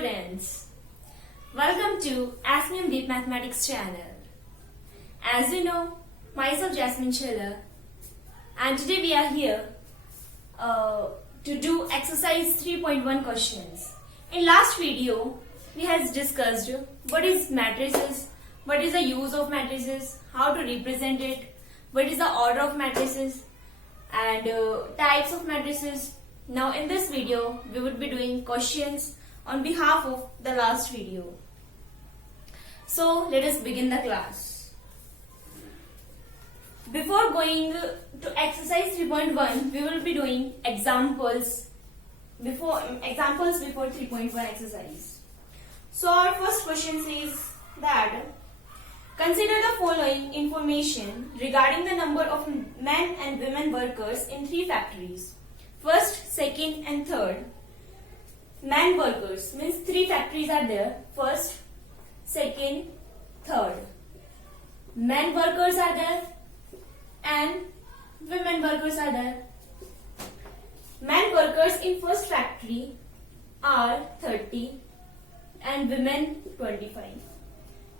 students, welcome to Asmium Deep Mathematics channel. As you know, myself Jasmine Chiller, and today we are here to do exercise 3.1 questions. In last video, we has discussed what is matrices, what is the use of matrices, how to represent it, what is the order of matrices, and types of matrices. Now in this video, we would be doing questions on behalf of the last video. So let us begin the class. Before going to exercise 3.1, we will be doing examples before 3.1 exercise. So our first question says that consider the following information regarding the number of men and women workers in 3 factories. First, second and third. Man workers means 3 factories are there. First, second, third. Men workers are there and women workers are there. Men workers in first factory are 30 and women 25.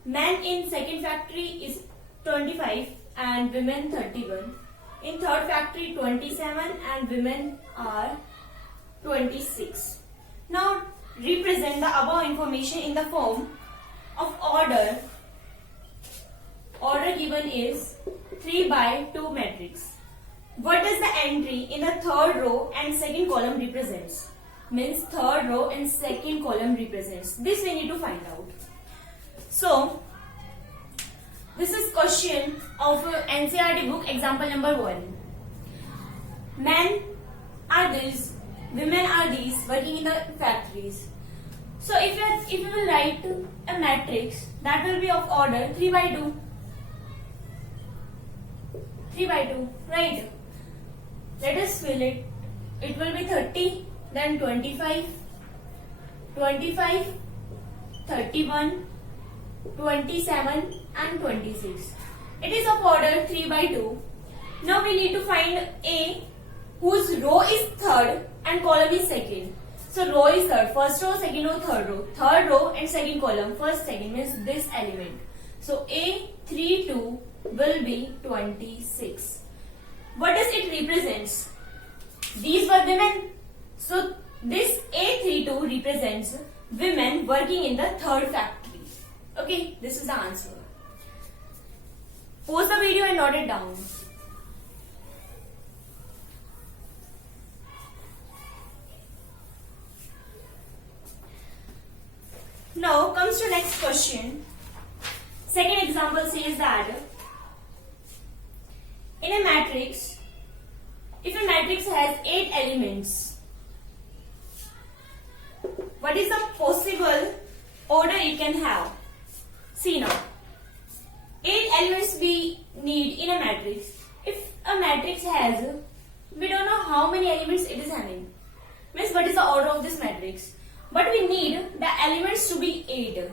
Men in second factory is 25 and women 31. In third factory 27 and women are 26. Now represent the above information in the form of order. Order given is 3 by 2 matrix. What does the entry in the third row and second column represents? Means third row and second column represents. This we need to find out. So this is question of NCERT book example number 1. Men are these, women are these working in the factories. So if you will write a matrix that will be of order 3 by 2. 3 by 2, right? Let us fill it. It will be 30, then 25, 25, 31, 27 and 26. It is of order 3 by 2. Now we need to find A whose row is third and column is second. So row is third, first row, second row, third row. Third row and second column, first, second means this element. So A 3, 2 will be 26. What does it represents? These were women. So this A32 represents women working in the third factory. Okay, this is the answer. Pause the video and note it down. Now comes to next question. Second example says that in a matrix, if a matrix has 8 elements, what is the possible order it can have? See now, 8 elements we need in a matrix. If a matrix has, we don't know how many elements it is having. Means what is the order of this matrix? But we need the elements to be 8.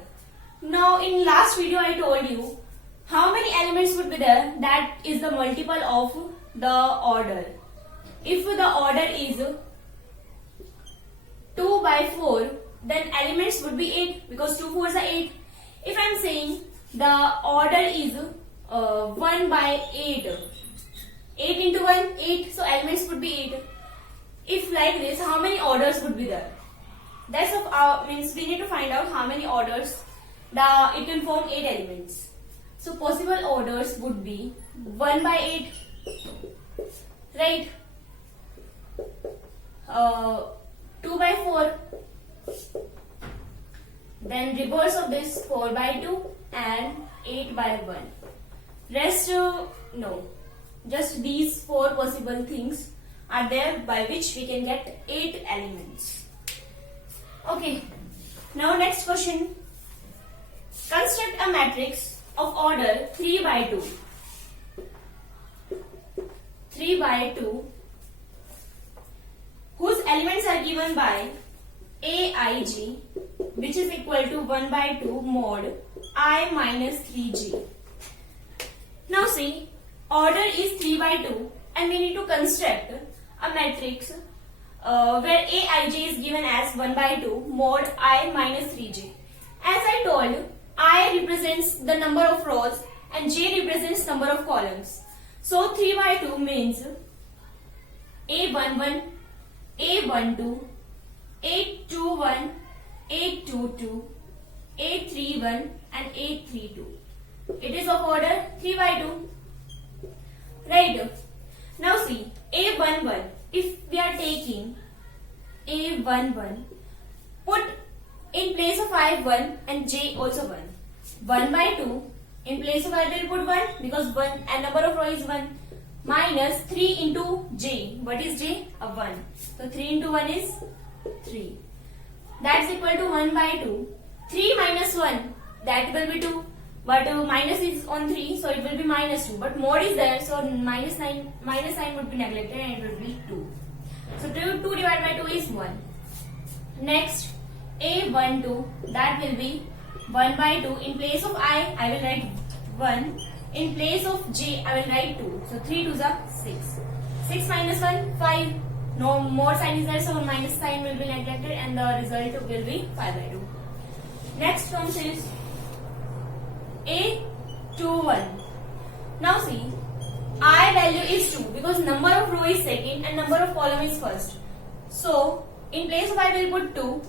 Now in last video I told you how many elements would be there. That is the multiple of the order. If the order is 2 by 4, then elements would be 8 because 2 4s are 8. If I am saying the order is 1 by 8, 8 into 1, 8, so elements would be 8. If like this, how many orders would be there? That's means we need to find out how many orders it can form 8 elements. So possible orders would be 1 by 8, right? 2 by 4, then reverse of this 4 by 2 and 8 by 1. Rest no, just these 4 possible things are there by which we can get 8 elements. Okay, now next question. Construct a matrix of order 3 by 2. 3 by 2 whose elements are given by Aij, which is equal to 1 by 2 mod I minus 3j. Now see, order is 3 by 2 and we need to construct a matrix where aij is given as 1 by 2 mod I minus 3j. As I told, I represents the number of rows and j represents number of columns. So 3 by 2 means A11, A12, A21, A22, A31 and A32. It is of order 3 by 2. Right. Now see, A11. If we are taking A11, put in place of I 1 and j also 1. 1 by 2, in place of I will put 1 because 1 and number of row is 1. Minus 3 into j. What is j? A 1. So 3 into 1 is 3. That's equal to 1 by 2. 3 minus 1, that will be 2. But minus is on 3, so it will be minus 2. But mod is there, so minus sign would be neglected and it will be 2. So 2 divided by 2 is 1. Next, A12, that will be 1 by 2. In place of I will write 1. In place of j, I will write 2. So 3 2s are 6. 6 minus 1, 5. No more sign is there, so minus sign will be neglected and the result will be 5 by 2. Next comes is A21. Now see, I value is 2 because number of row is second and number of column is first. So in place of I will put 2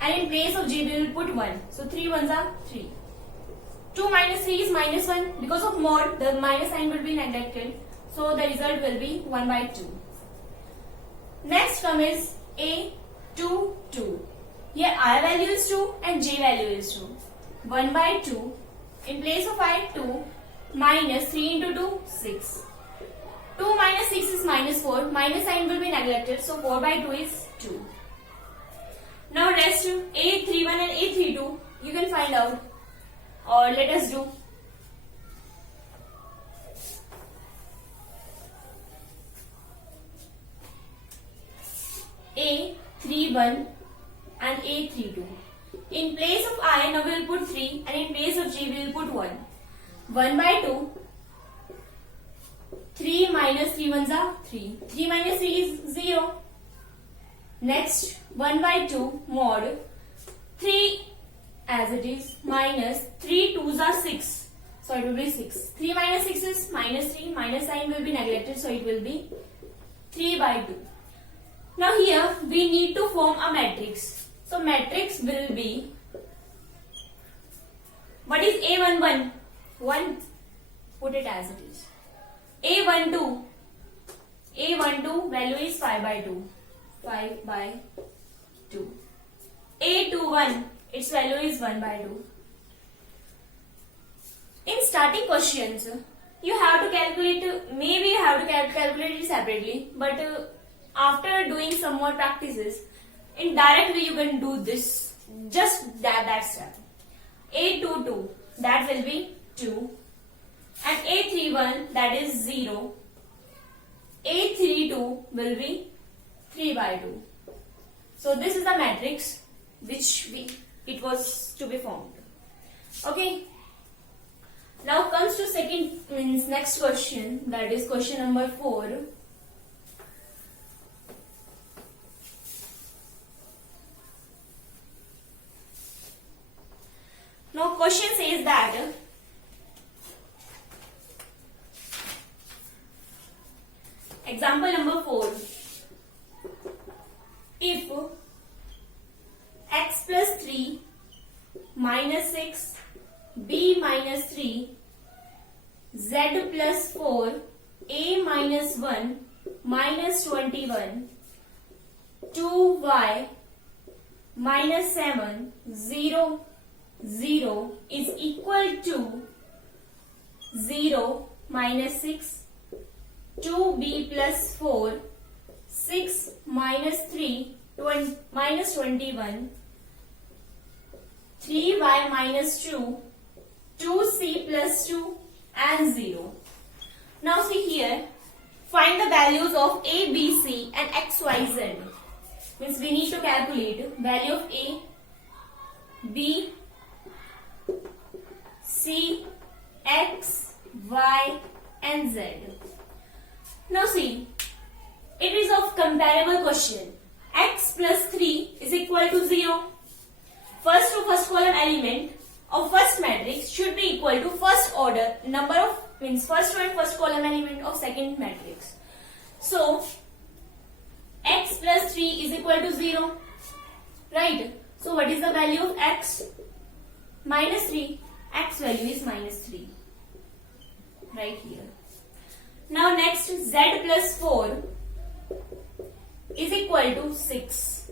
and in place of j we will put 1. So 3 ones are 3. 2 minus 3 is minus 1. Because of mod, the minus sign will be neglected. So the result will be 1 by 2. Next come is A22. Here I value is 2 and j value is 2. 1 by 2. In place of I, 2. Minus 3 into 2, 6. 2 minus 6 is minus 4. Minus sign will be neglected. So 4 by 2 is 2. Now rest A31 and A32 you can find out. Or let us do. A31 and A32. In place of I, now we will put 3 and in place of j we will put 1. 1 by 2. 3 minus 3 ones are 3. 3 minus 3 is 0. Next, 1 by 2 mod 3 as it is minus 3 2s are 6. So it will be 6. 3 minus 6 is minus 3. Minus sign will be neglected. So it will be 3 by 2. Now here we need to form a matrix. So matrix will be, what is A11? 1. Put it as it is. A12. A12 value is 5 by 2. 5 by 2. A21. Its value is 1 by 2. In starting questions, you have to calculate, maybe you have to calculate it separately, but after doing some more practices, in direct way you can do this, just that step. A22, that will be 2. And A31, that is 0. A32 will be 3 by 2. So this is the matrix which it was to be formed. Okay. Now comes to next question, that is question number 4. Now question says that example number 4. If x plus 3 minus 6 b minus 3 z plus 4 a minus 1 minus 21 2y minus 7 0 0 is equal to 0 minus 6 2b plus 4 6 minus 3 minus 21 3y minus 2 2c plus 2 and 0. Now see here, find the values of a, b, c and x, y, z. Means we need to calculate value of a, b, c, x, y and z. Now see, it is of comparable question. plus 3 is equal to 0. First to first column element of first matrix should be equal to first order number of means first row and first column element of second matrix. So x plus 3 is equal to 0. Right? So what is the value of x? Minus 3. X value is minus 3. Right here. Now next z plus 4 is equal to 6.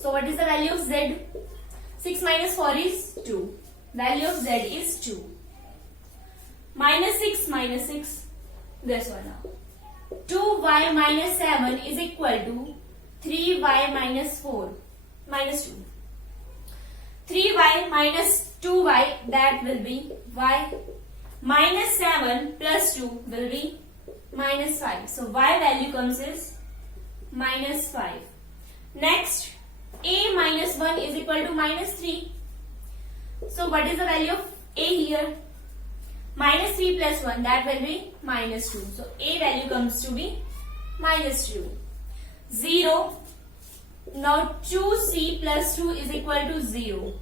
So what is the value of z? 6 minus 4 is 2. Value of z is 2. Minus 6, this one now. 2y minus 7 is equal to 3y minus 4, minus 2. 3y minus 2y, that will be y. Minus 7 plus 2 will be minus 5. So y value comes is minus 5. Next, a minus 1 is equal to minus 3. So what is the value of a here? Minus 3 plus 1, that will be minus 2. So a value comes to be minus 2. 0. Now 2c plus 2 is equal to 0.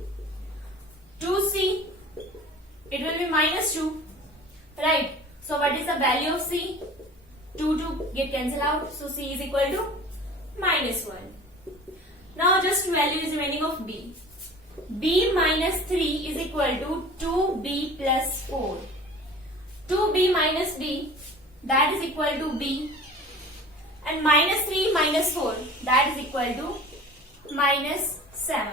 2c, it will be minus 2. Right. So what is the value of c? 2 get cancelled out. So c is equal to minus 1. Now just value is remaining of b. b minus 3 is equal to 2b plus 4. 2b minus b, that is equal to b, and minus 3 minus 4, that is equal to minus 7.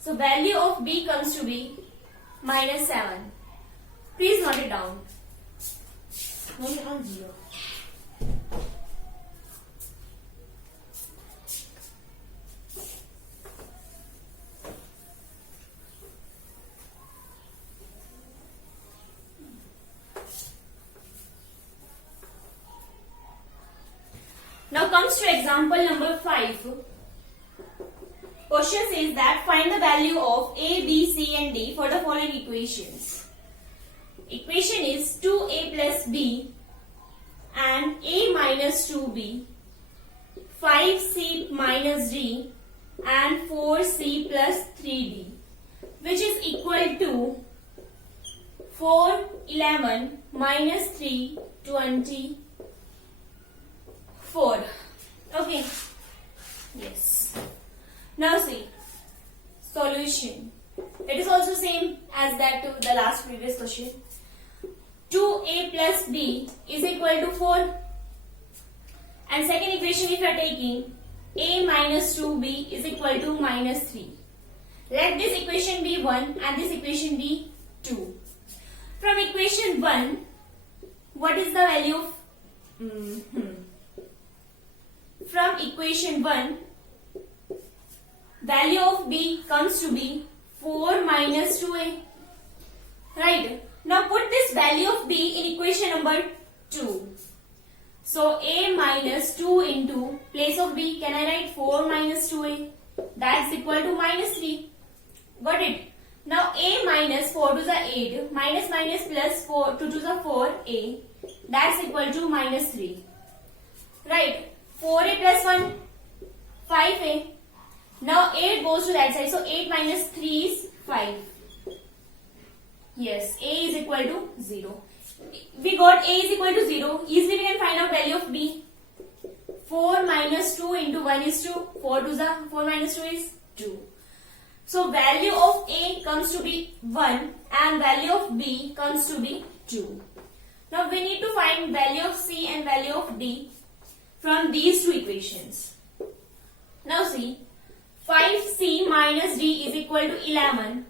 So value of b comes to be minus 7. Please note it down. Note it on 0. Now comes to example number 5. Question says that find the value of a, b, c and d for the following equations. Equation is 2a plus b and a minus 2b, 5c minus d and 4c plus 3d, which is equal to 4, 11 minus 3, 20, 4. Okay. Yes. Now see. Solution. It is also same as that to the last previous question. 2a plus b is equal to 4. And second equation if you are taking a minus 2b is equal to minus 3. Let this equation be 1 and this equation be 2. From equation 1, what is the value of From equation 1, value of b comes to be 4 minus 2a. Right. Now put this value of b in equation number 2. So a minus 2 into place of b, can I write 4 minus 2a? That's equal to minus 3. Got it? Now a minus 4 to the 8, minus minus plus 4 2 to the 4a, that's equal to minus 3. Right. 4a plus 1, 5a. Now 8 goes to that side. So 8 minus 3 is 5. Yes, a is equal to 0. We got a is equal to 0. Easily we can find out value of b. 4 minus 2 into 1 is 2. 4 minus 2 is 2. So value of a comes to be 1 and value of b comes to be 2. Now we need to find value of c and value of d from these two equations. Now see, 5c minus d is equal to 11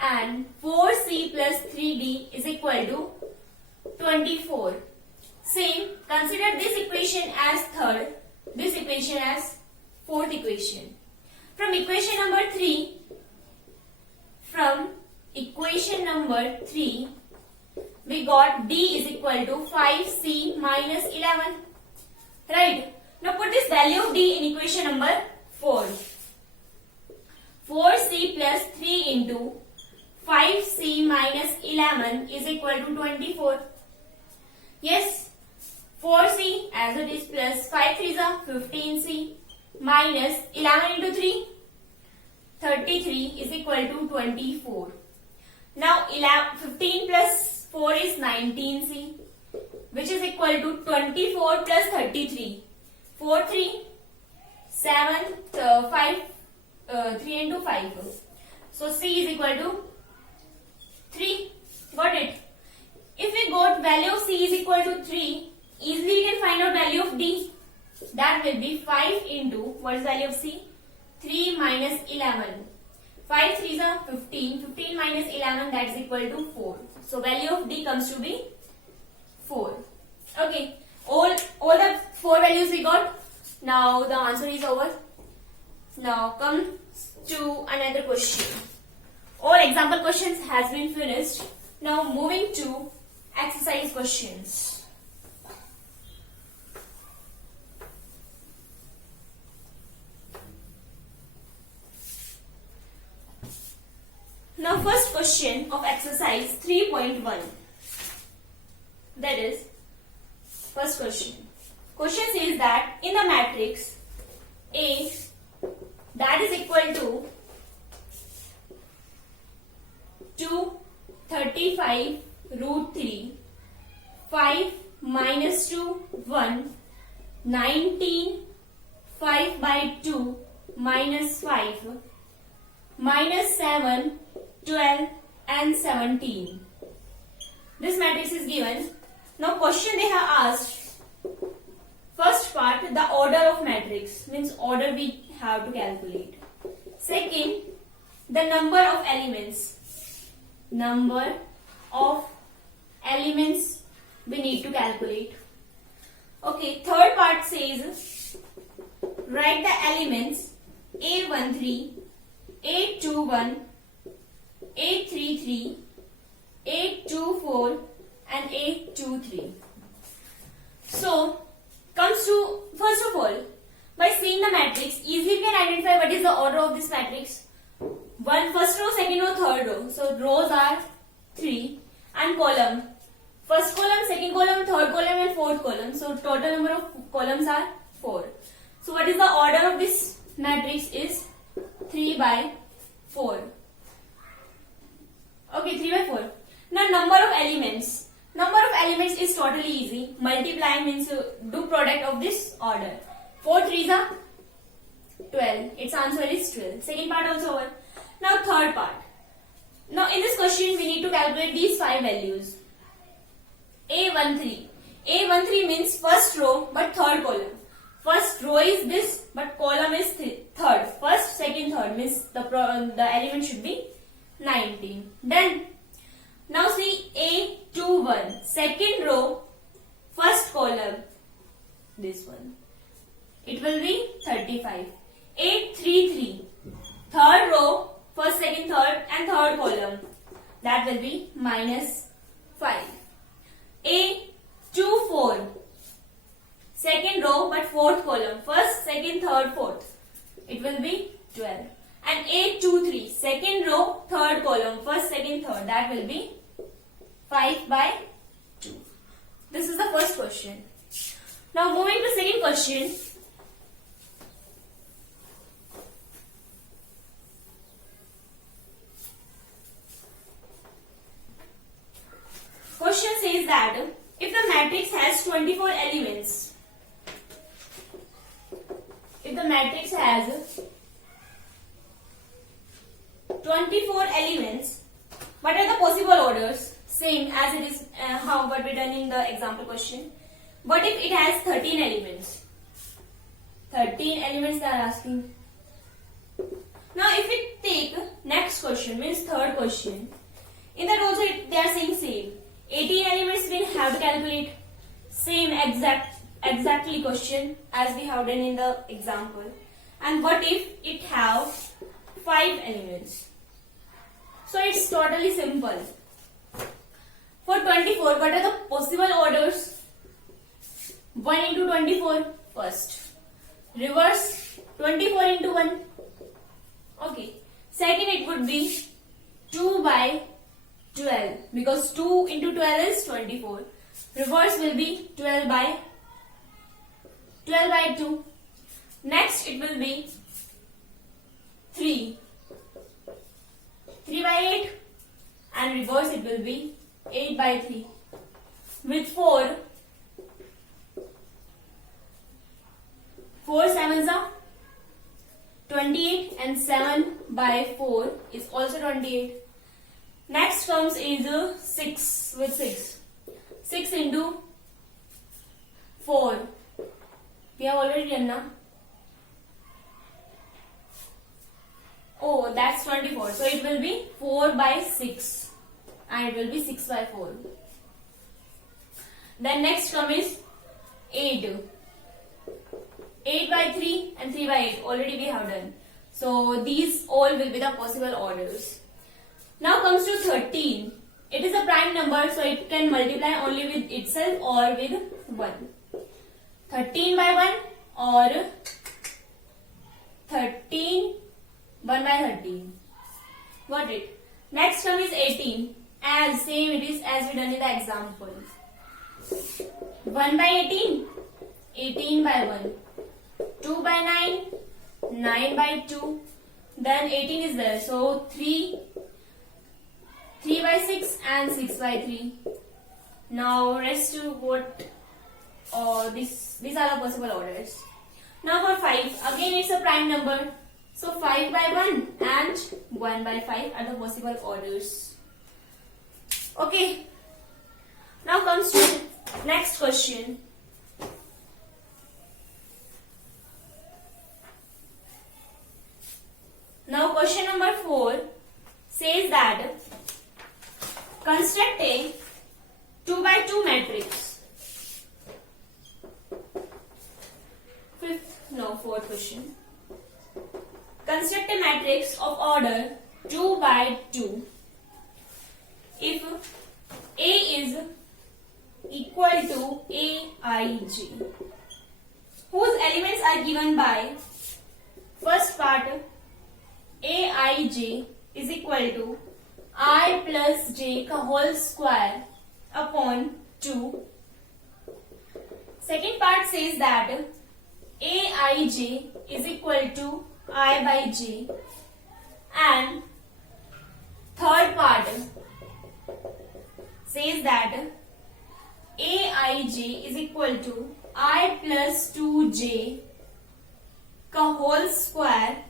and 4c plus 3d is equal to 24. Same, consider this equation as third, this equation as fourth equation. From equation number 3, we got d is equal to 5c minus 11. Right. Now put this value of d in equation number 4. 4c plus 3 into 5c minus 11 is equal to 24. Yes. 4c as it is plus 5 3s are 15c minus 11 into 3, 33 is equal to 24. Now 15 plus 4 is 19c, which is equal to 24 plus 33. 4, 3, 7, 5, 3 into 5. So c is equal to 3. Got it? If we got value of c is equal to 3, easily we can find out value of d. That will be 5 into, what is value of c? 3 minus 11. 5 3s are 15. 15 minus 11, that is equal to 4. So value of d comes to be 4. Okay. All the 4 values we got. Now the answer is over. Now come to another question. All example questions has been finished. Now moving to exercise questions. Now first question of exercise 3.1. That is, first question. Question says that in the matrix A that is equal to 2, 35, root 3, 5 minus 2, 1, 19, 5 by 2 minus 5, minus 7, 12 and 17. This matrix is given. Now question they have asked, first part, the order of matrix, means order we have to calculate. Second, the number of elements. Number of elements we need to calculate. Okay, third part says, write the elements A13, A21, A33, A24 and A23. So, comes to, first of all, by seeing the matrix, easily we can identify what is the order of this matrix. First row, second row, third row. So, rows are 3 and column. First column, second column, third column and fourth column. So, total number of columns are 4. So, what is the order of this matrix is 3 by 4. Okay, 3 by 4. Now, number of elements. Number of elements is totally easy. Multiply means do product of this order. 4 3s are 12. Its answer is 12. Second part also over. Now, third part. Now, in this question, we need to calculate these 5 values. A13. A13 means first row but third column. First row is this but column is third. First, second, third means the element should be 19. Done. Now see A21. Second row, first column. This one. It will be 35. A33. Third row, first, second, third and third column. That will be minus 5. A24. Second row but fourth column. First, second, third, fourth. It will be 12. And A23. Second row, third column. First, second, third. That will be 5 by 2. This is the first question. Now moving to second question. Question says that if the matrix has 24 elements, if the matrix has 24 elements, what are the possible orders? Same as it is what we done in the example question. What if it has 13 elements? 13 elements they are asking. Now if we take next question, means third question, in that also they are saying same. 18 elements we have to calculate. Same exactly question as we have done in the example. And what if it have 5 elements? So it's totally simple. For 24, what are the possible orders? 1 into 24 first. Reverse 24 into 1. Okay. Second, it would be 2 by 12. Because 2 into 12 is 24. Reverse will be 12 by 2. Next it will be 3. 3 by 8 and reverse it will be 8 by 3. With 4 sevens are 28 and 7 by 4 is also 28. Next comes is 6 with 6. 6 into 4. We have already done now. Oh, that's 24. So it will be 4 by 6 and it will be 6 by 4. Then next come is 8. 8 by 3 and 3 by 8 already we have done. So these all will be the possible orders. Now comes to 13. It is a prime number, so it can multiply only with itself or with 1. 13 by 1 or 13 1 by 13. Got it. Next one is 18. As same it is as we done in the example. 1 by 18. 18 by 1. 2 by 9. 9 by 2. Then 18 is there. So 3 by 6 and 6 by 3. Now rest to what these are the possible orders. Now for 5. Again it's a prime number. So 5 by 1 and 1 by 5 are the possible orders. Okay. Now comes to next question. Now question number 4 says that construct a 2 by 2 matrix. Fourth question. Construct a matrix of order 2 by 2 if A is equal to Aij, whose elements are given by first part Aij is equal to I plus j का whole square upon 2. Second part says that Aij is equal to I by j, and third part says that Aij is equal to I plus 2j का whole square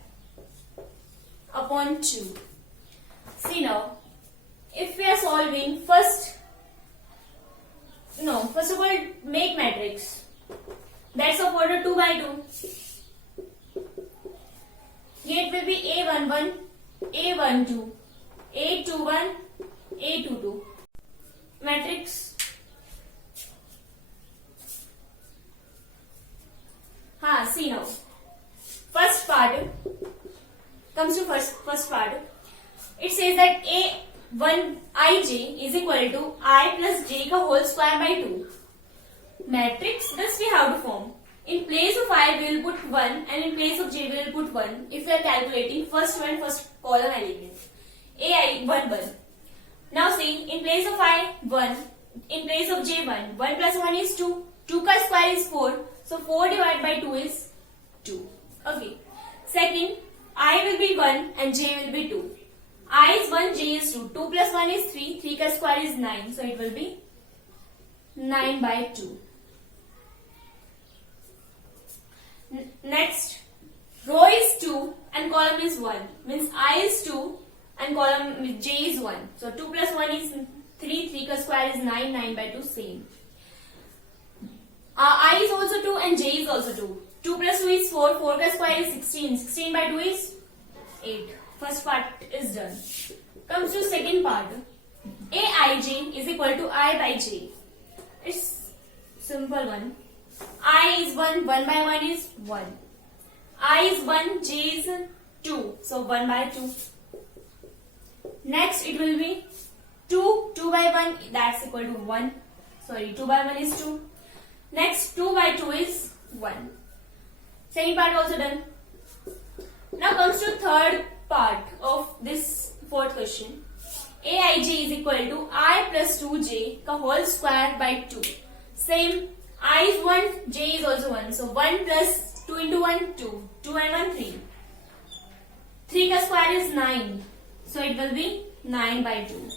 upon 2. See now, if we are solving first of all make matrix that's of order 2 by 2. Here it will be A11, A12, A21, A22. Matrix. See now. First part comes to first part. It says that A1ij is equal to I plus j का whole square by 2. Matrix, thus we have to form. In place of I we will put 1 and in place of j we will put 1 if we are calculating first column element. Ai 1 1. Now see, in place of I 1, in place of j 1. 1 plus 1 is 2. 2 का square is 4. So 4 divided by 2 is 2. Okay. Second, I will be 1 and j will be 2. I is 1, j is 2. 2 plus 1 is 3. 3 का square is 9. So it will be 9 by 2. Next, row is 2 and column is 1. Means I is 2 and column j is 1. So 2 plus 1 is 3. 3 ka square is 9. 9 by 2 same. I is also 2 and j is also 2. 2 plus 2 is 4. 4 ka square is 16. 16 by 2 is 8. First part is done. Comes to second part. Aij is equal to I by j. It's simple one. I is 1, 1 by 1 is 1. I is 1, j is 2. So 1 by 2. Next it will be 2, 2 by 1, that's equal to 1. Sorry, 2 by 1 is 2. Next 2 by 2 is 1. Second part also done. Now comes to third part of this fourth question. Aij is equal to I plus 2j का whole square by 2. Same, I is 1, j is also 1. So 1 plus 2 into 1, 2. 2 and 1, 3. 3 ka square is 9. So it will be 9 by 2.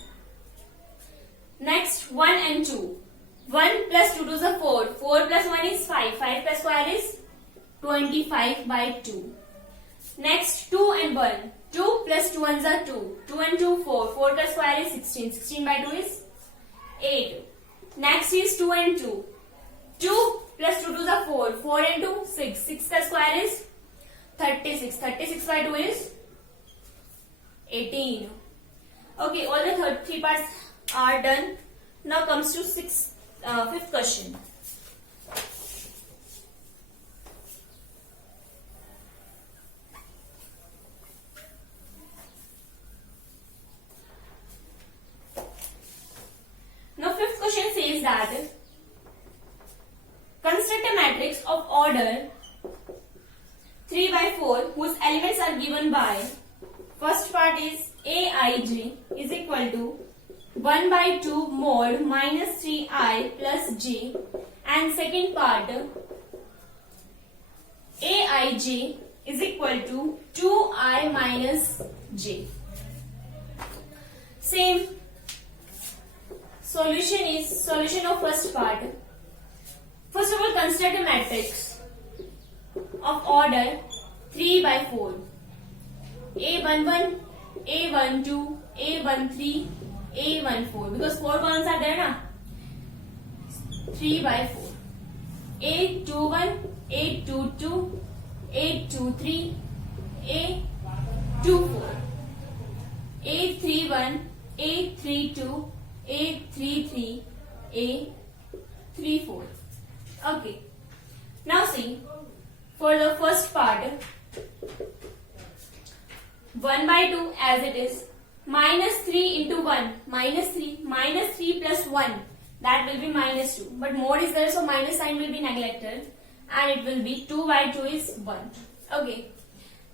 Next, 1 and 2. 1 plus 2 to the 4. 4 plus 1 is 5. 5 ka square is 25 by 2. Next, 2 and 1. 2 plus 2 ones are 2. 2 and 2, 4. 4 ka square is 16. 16 by 2 is 8. Next is 2 and 2. 2 plus 2 to the 4. 4 and 2, 6. 6 ka square is 36. 36 by 2 is 18. Okay, all the three parts are done. Now comes to fifth question. Now fifth question says that construct a matrix of order 3 by 4 whose elements are given by, first part is Aij is equal to 1 by 2 mod minus 3i plus j, and second part Aij is equal to 2i minus j. Same solution of first part. First of all, construct a matrix of order 3 by 4. A11, A12, A13, A14. Because 4 columns are there, na? 3 by 4. A21, A22, A23, A24. A31, A32, A33, A34. Okay. Now see, for the first part, 1 by 2 as it is, minus 3 into 1, minus 3 plus 1, that will be minus 2. But mod is there, so minus sign will be neglected, and it will be 2 by 2 is 1. Okay.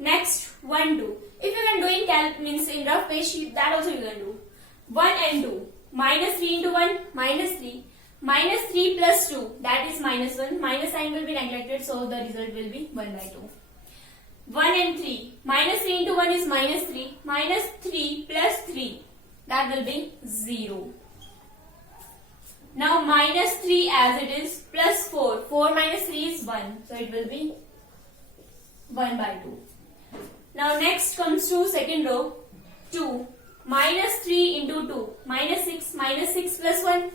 Next, 1, 2. If you can do in calc, means in rough page sheet, that also you can do. 1 and 2. Minus 3 into 1, minus 3. Minus 3 plus 2, that is minus 1. Minus sign will be neglected, so the result will be 1 by 2. 1 and 3. Minus 3 into 1 is minus 3. Minus 3 plus 3, that will be 0. Now minus 3 as it is, plus 4. 4 minus 3 is 1. So it will be 1 by 2. Now next comes to second row. 2. Minus 3 into 2. Minus 6. Minus 6 plus 1.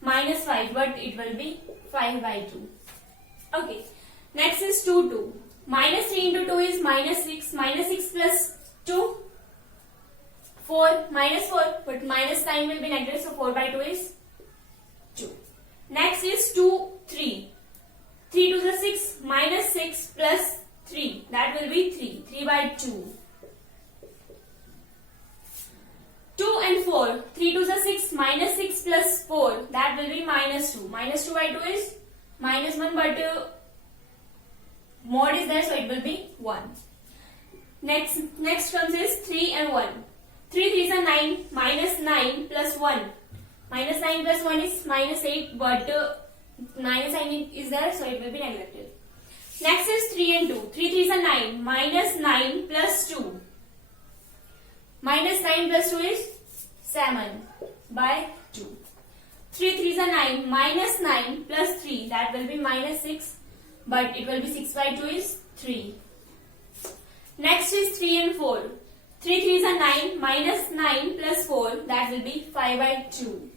Minus 5. But it will be 5 by 2. Okay. Next is 2, 2. Minus 3 into 2 is minus 6. Minus 6 plus 2. 4. Minus 4. But minus sign will be negative. So 4 by 2 is 2. Next is 2, 3. 3 to the 6. Minus 6 plus 3. That will be 3. 3 by 2. 2 and 4. 3 to the 6. Minus 6 plus 4. That will be minus 2. Minus 2 by 2 is minus 1, but mod is there, so it will be 1. Next comes is 3 and 1. 3 3s are 9. Minus 9 plus 1. Minus 9 plus 1 is minus 8, but minus sign is there, so it will be neglected. Next is 3 and 2. 3 3s are 9. Minus 9 plus 2. Minus 9 plus 2 is 7 by 2. 3 3s are 9. Minus 9 plus 3. That will be minus 6. But it will be 6 by 2 is 3. Next is 3 and 4. 3 3s are 9. Minus 9 plus 4. That will be 5 by 2.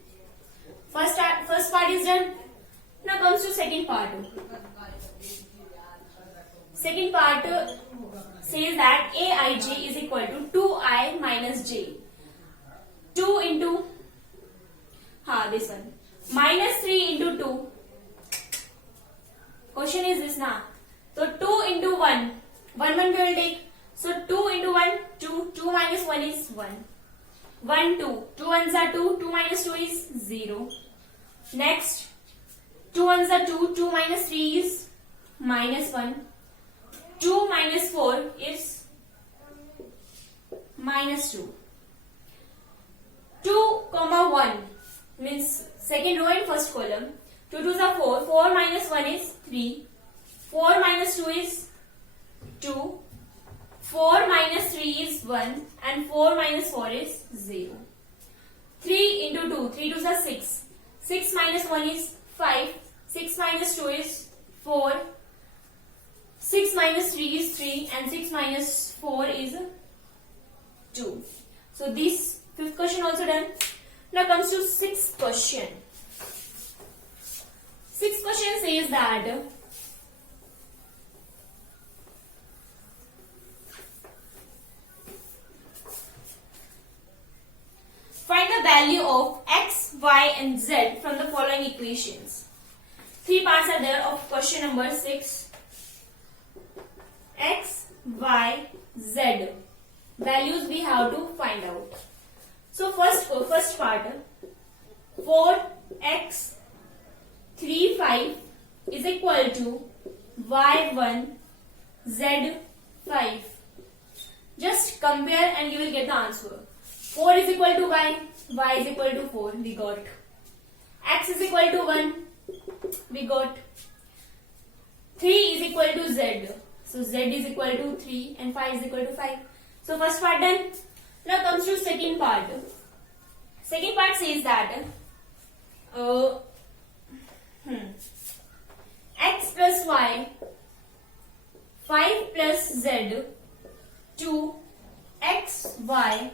First part is done. Now comes to second part. Second part says that Aij is equal to 2i minus j. 2 into this one. Minus 3 into 2. Question is this na. So 2 into 1. 1 we will take. So 2 into 1, 2. 2 minus 1 is 1. 1, 2. 2 ones are 2. 2 minus 2 is 0. Next. 2 ones are 2. 2 minus 3 is minus 1. 2 minus 4 is minus 2. 2, 1 means second row and first column. 2 2s are 4. 4 minus 1 is 3. 4 minus 2 is 2. 4 minus 3 is 1 and 4 minus 4 is 0. 3 into 2, 3 2s are 6. 6 minus 1 is 5. 6 minus 2 is 4. 6 minus 3 is 3 and 6 minus 4 is 2. So this fifth question also done. Now comes to sixth question. Sixth question says that find the value of x, y and z from the following equations. Three parts are there of question number 6. X, y, z. Values we have to find out. So first part, 4x 3 5 is equal to y1 z 5. Just compare and you will get the answer. 4 is equal to y is equal to 4, we got. X is equal to 1, we got. 3 is equal to z, so z is equal to 3 and 5 is equal to 5. So first part done. Now comes to second part. Second part says that x plus y 5 plus z to x y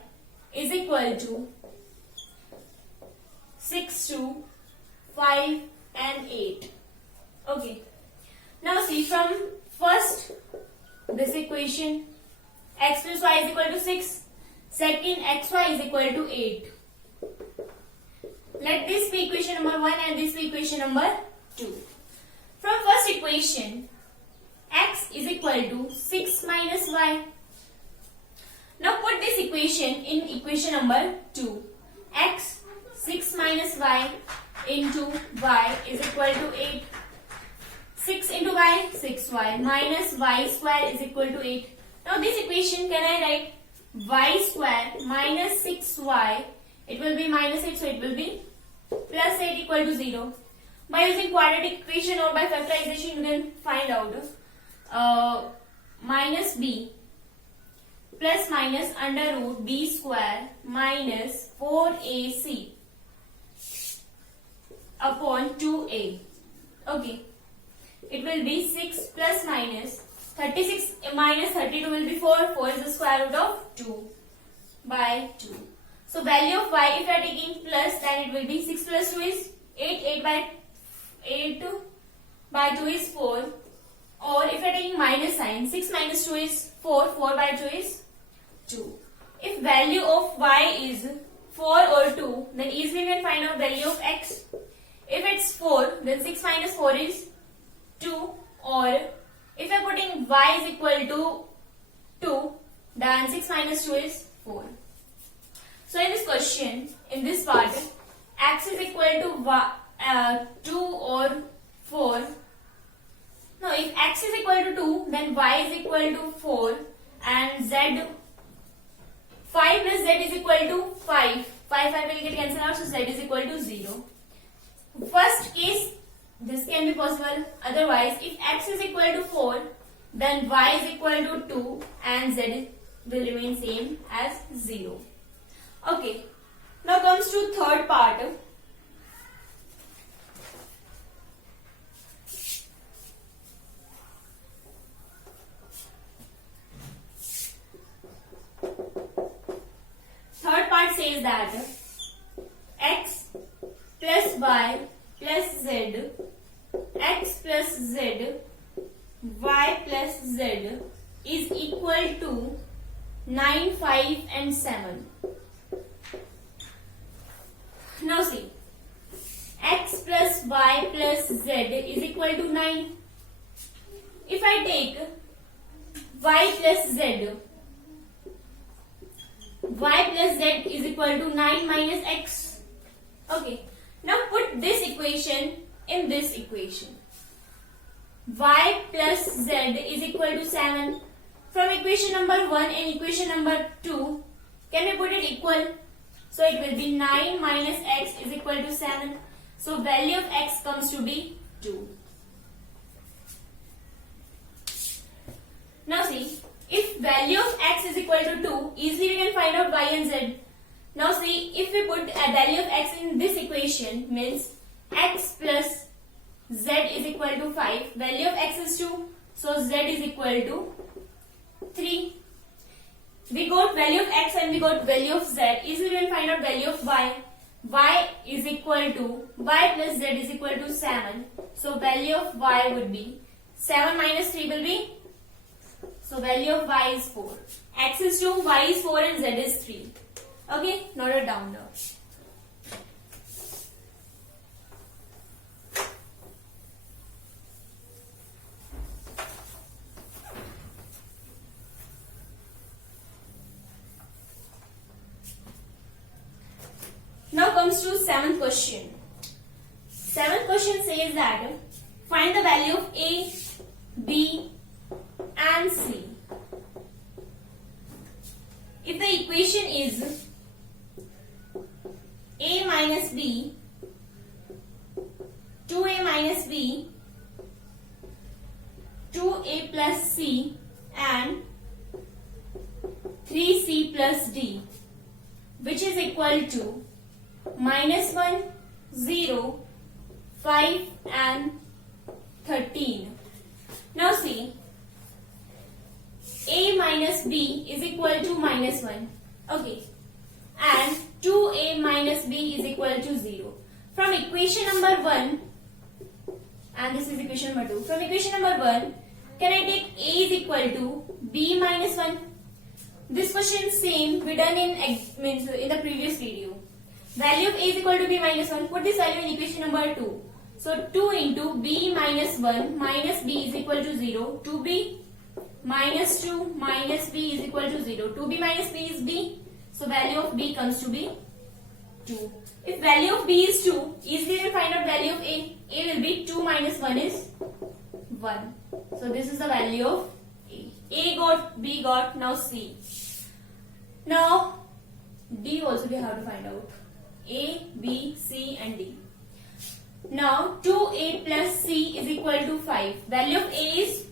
is equal to 6 to 5 and 8. Okay. Now see from first this equation, x plus y is equal to 6. Second, xy is equal to 8. Let this be equation number 1 and this be equation number 2. From first equation, x is equal to 6 minus y. Now put this equation in equation number 2. X 6 minus y into y is equal to 8. 6 into y, 6y minus y square is equal to 8. Now this equation can I write y square minus 6y, it will be minus 8, so it will be plus 8 equal to 0. By using quadratic equation or by factorization you can find out minus b plus minus under root b square minus 4ac upon 2a. Okay, it will be 6 plus minus 36 minus 32 will be 4. 4 is the square root of 2 by 2. So value of y, if you are taking plus, then it will be 6 plus 2 is 8. 8 by 2 is 4. Or if you are taking minus sign, 6 minus 2 is 4. 4 by 2 is 2. If value of y is 4 or 2, then easily we can find out value of x. If it's 4, then 6 minus 4 is 2. Or if you are putting y is equal to 2, then 6 minus 2 is 4. So in this question, in this part, x is equal to 2 or 4. No, if x is equal to 2, then y is equal to 4 and z 5 plus z is equal to 5. 5 will get cancelled out, so z is equal to 0. First case, this can be possible. Otherwise, if x is equal to 4, then y is equal to 2 and z will remain same as 0. Okay. Now comes to third part. Third part says that x plus y plus z, x plus z, y plus z is equal to 9, 5 and 7. Now see, x plus y plus z is equal to 9. If I take y plus z, y plus z is equal to 9 minus x. Okay. Now put this equation in this equation. Y plus z is equal to 7. From equation number 1 and equation number 2, can we put it equal? So it will be 9 minus x is equal to 7. So value of x comes to be 2. Now see, if value of x is equal to 2, easily we can find out y and z. Now see, if we put a value of x in this equation, means x plus z is equal to 5. Value of x is 2, so z is equal to 3. We got value of x and we got value of z. Easily we can find out value of y. Y is equal to, y plus z is equal to 7. So value of y would be, 7 minus 3 will be, so value of y is 4. X is 2, y is 4 and z is 3. Okay, note it down now. Now comes to 7th question. 7th question says that find the value of a, b and c. If the equation is a minus b, 2a minus b, 2a plus c and 3c plus d, which is equal to -1, 0, 5 and 13. Now see, a minus b is equal to -1. Okay. And 2a minus b is equal to 0. From equation number 1, and this is equation number 2. From equation number 1, can I take a is equal to b minus 1? This question same we done in the previous video. Value of a is equal to b minus 1. Put this value in equation number 2. So 2 into b minus 1 minus b is equal to 0. 2b minus 2 minus b is equal to 0. 2b minus b is b. So value of b comes to be 2. If value of b is 2, easily we will find out value of a. A will be 2 minus 1 is 1. So this is the value of a. A got, b got, now c. Now d also we have to find out. A, B, C and D. Now 2a plus c is equal to 5. Value of a is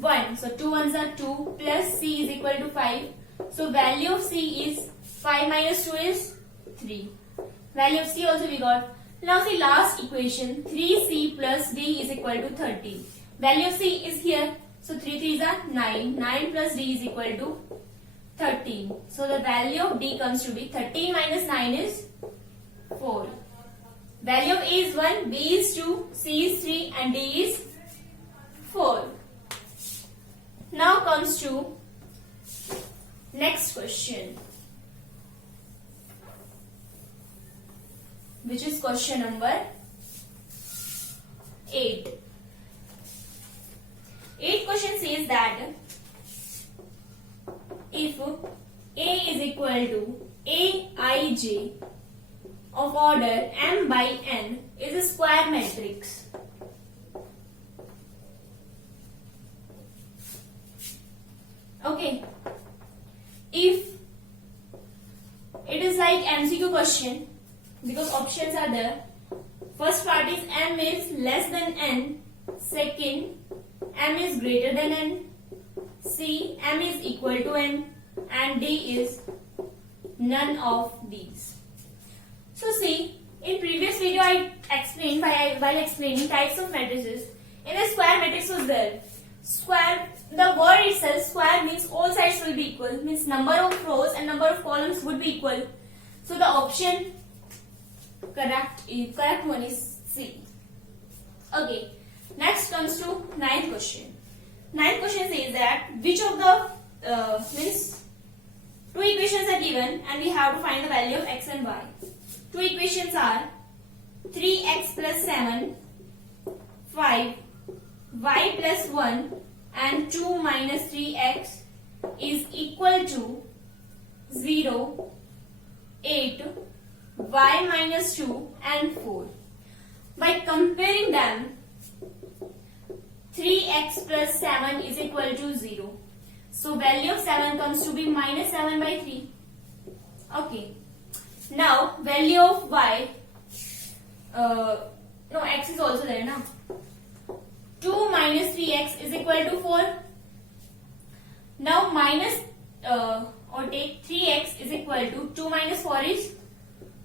1. So 2 ones are 2 plus c is equal to 5. So value of c is 5 minus 2 is 3. Value of c also we got. Now see last equation, 3c plus d is equal to 30. Value of c is here. So 3 3s are 9. 9 plus d is equal to 13. So the value of d comes to be 13 minus 9 is 4. Value of a is 1, b is 2, c is 3 and d is 4. Now comes to next question, which is question number 8. 8th question says that if a is equal to aij of order m by n is a square matrix, okay, if it is like MCQ question because options are there. First part is m is less than n, second m is greater than n, C m is equal to n and d is none of these. So see, in previous video I explained while explaining types of matrices. In a square matrix was there. Square, the word itself, square means all sides will be equal, means number of rows and number of columns would be equal. So the option correct one is C. Okay, next comes to 9th question. 9th question says that which of the means two equations are given and we have to find the value of x and y. Two equations are 3x plus 7, 5, y plus 1 and 2 minus 3x is equal to 0, 8, y minus 2 and 4. By comparing them, 3x plus 7 is equal to 0. So value of 7 comes to be minus 7 by 3. Okay. Now value of y, no, x is also there now. 2 minus 3x is equal to 4. Now minus or take 3x is equal to 2 minus 4 is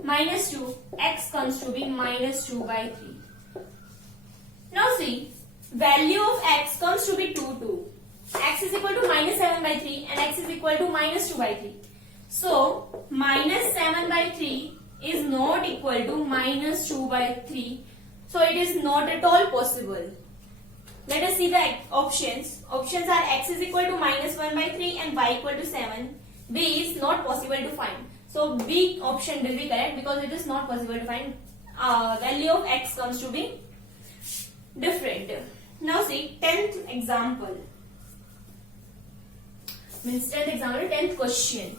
minus 2. X comes to be minus 2 by 3. Now see, value of x comes to be 2. X is equal to minus 7 by 3 and x is equal to minus 2 by 3. So minus 7 by 3 is not equal to minus 2 by 3. So it is not at all possible. Let us see the options. Options are x is equal to minus 1 by 3 and y equal to 7. B is not possible to find. So B option will be correct because it is not possible to find. Value of x comes to be different. Now see 10th example. Means 10th example, 10th question,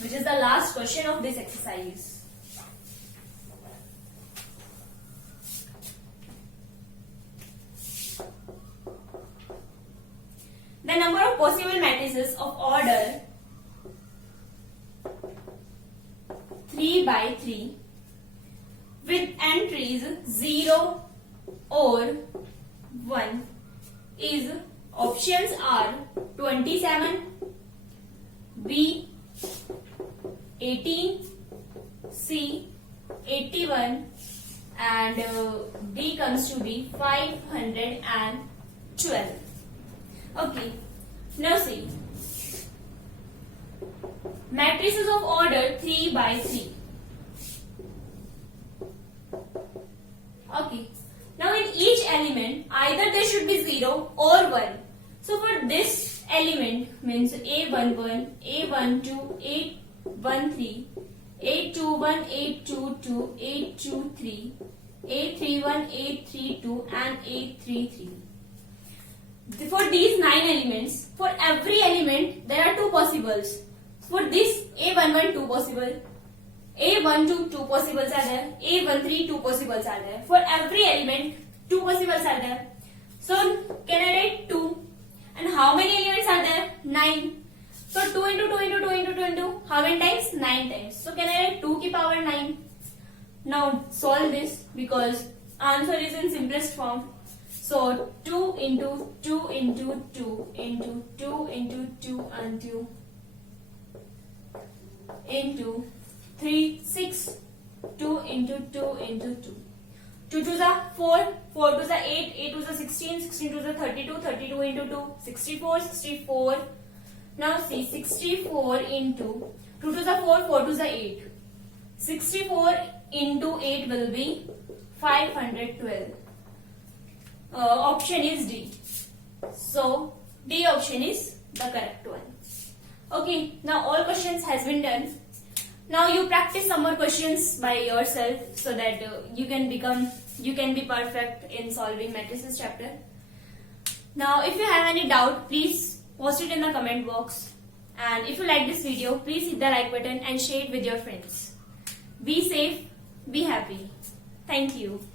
which is the last question of this exercise. The number of possible matrices of order 3 by 3 with entries 0 or 1 is, options are 27, B 18, C 81 and D comes to be 512. Okay, now see, matrices of order 3 by 3. Okay, now in each element either there should be 0 or 1. So for this element means A11, A12, A13, A21, A22, A23, A31, A32 and A33. For these 9 elements, for every element there are 2 possibles. For this A11 2 possible, A12 2 possibles are there, A13 2 possibles are there. For every element 2 possibles are there. So can I write 2? And how many elements are there? 9. So 2 into 2 into 2 into 2 into how many times? 9 times. So can I write 2 की power 9? Now solve this because answer is in simplest form. So 2 into 2 into 2 into 2 into 2 into 3, 6, 2 into 2 into 2. 2 to the 4, 4 to the 8, 8 to the 16, 16 to the 32, 32 into 2, 64, 64. Now see 64 into 2 to the 4, 4 to the 8. 64 into 8 will be 512. Option is D. So D option is the correct one. Okay, now all questions has been done. Now you practice some more questions by yourself so that you can be perfect in solving matrices chapter. Now if you have any doubt, please post it in the comment box. And if you like this video, please hit the like button and share it with your friends. Be safe, be happy. Thank you.